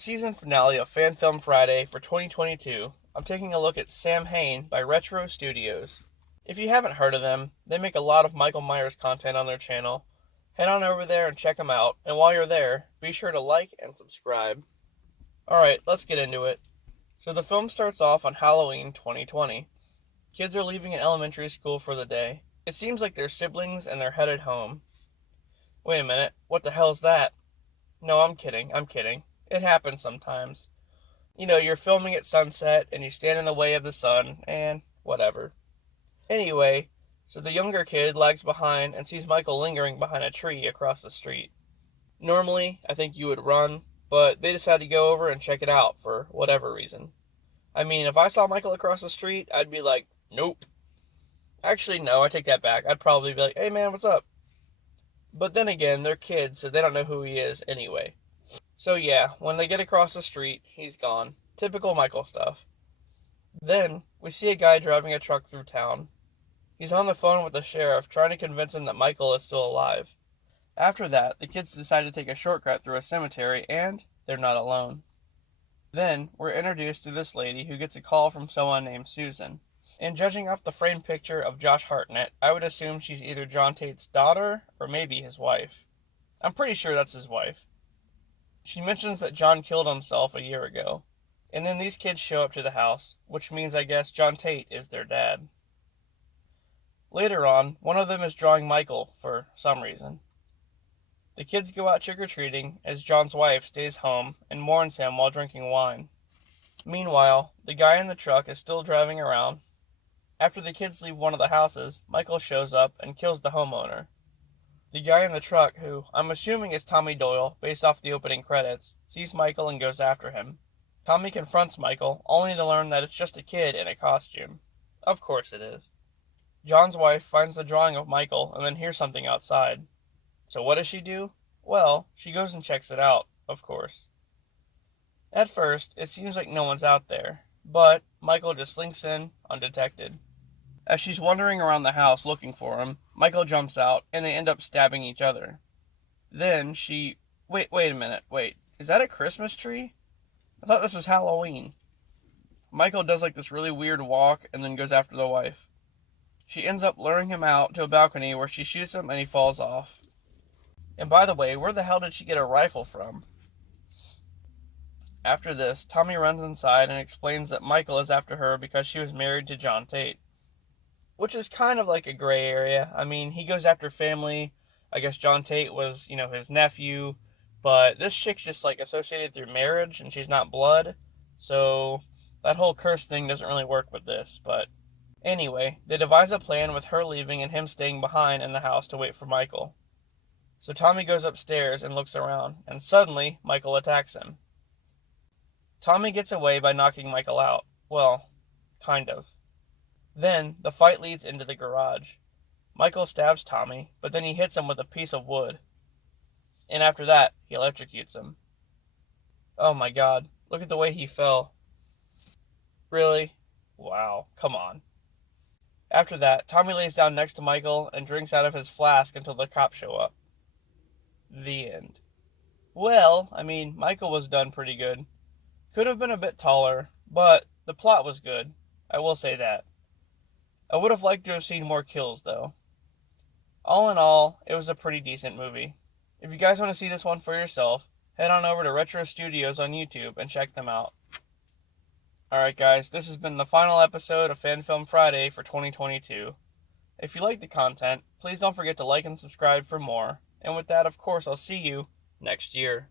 season finale of Fan Film Friday for 2022, I'm taking a look at Samhain by Retro Studios. If you haven't heard of them, they make a lot of Michael Myers content on their channel. Head on over there and check them out, and while you're there, be sure to like and subscribe. Alright, let's get into it. So the film starts off on Halloween 2020. Kids are leaving an elementary school for the day. It seems like they're siblings and they're headed home. Wait a minute, what the hell's that? No, I'm kidding. It happens sometimes. You know, you're filming at sunset, and you stand in the way of the sun, and whatever. Anyway, so the younger kid lags behind and sees Michael lingering behind a tree across the street. Normally, I think you would run, but they decide to go over and check it out for whatever reason. I mean, if I saw Michael across the street, I'd be like, nope. Actually, no, I take that back. I'd probably be like, hey man, what's up? But then again, they're kids, so they don't know who he is anyway. So yeah, when they get across the street, he's gone. Typical Michael stuff. Then, we see a guy driving a truck through town. He's on the phone with the sheriff, trying to convince him that Michael is still alive. After that, the kids decide to take a shortcut through a cemetery, and they're not alone. Then, we're introduced to this lady who gets a call from someone named Susan. And judging off the framed picture of Josh Hartnett, I would assume she's either John Tate's daughter, or maybe his wife. I'm pretty sure that's his wife. She mentions that John killed himself a year ago. And then these kids show up to the house, which means I guess John Tate is their dad. Later on, one of them is drawing Michael for some reason. The kids go out trick-or-treating as John's wife stays home and mourns him while drinking wine. Meanwhile, the guy in the truck is still driving around. After the kids leave one of the houses, Michael shows up and kills the homeowner. The guy in the truck, who I'm assuming is Tommy Doyle, based off the opening credits, sees Michael and goes after him. Tommy confronts Michael, only to learn that it's just a kid in a costume. Of course it is. John's wife finds the drawing of Michael and then hears something outside. So what does she do? Well, she goes and checks it out, of course. At first, it seems like no one's out there, but Michael just slinks in undetected. As she's wandering around the house looking for him, Michael jumps out, and they end up stabbing each other. Then she... Wait a minute, is that a Christmas tree? I thought this was Halloween. Michael does like this really weird walk, and then goes after the wife. She ends up luring him out to a balcony where she shoots him and he falls off. And by the way, where the hell did she get a rifle from? After this, Tommy runs inside and explains that Michael is after her because she was married to John Tate. Which is kind of like a gray area. I mean, he goes after family. I guess John Tate was, his nephew. But this chick's just, associated through marriage, and she's not blood. So, that whole curse thing doesn't really work with this. But, anyway, they devise a plan with her leaving and him staying behind in the house to wait for Michael. So Tommy goes upstairs and looks around, and suddenly, Michael attacks him. Tommy gets away by knocking Michael out. Well, kind of. Then, the fight leads into the garage. Michael stabs Tommy, but then he hits him with a piece of wood. And after that, he electrocutes him. Oh my god, look at the way he fell. Really? Wow, come on. After that, Tommy lays down next to Michael and drinks out of his flask until the cops show up. The end. Well, Michael was done pretty good. Could have been a bit taller, but the plot was good. I will say that. I would have liked to have seen more kills, though. All in all, it was a pretty decent movie. If you guys want to see this one for yourself, head on over to Retro Studios on YouTube and check them out. Alright guys, this has been the final episode of Fan Film Friday for 2022. If you like the content, please don't forget to like and subscribe for more. And with that, of course, I'll see you next year.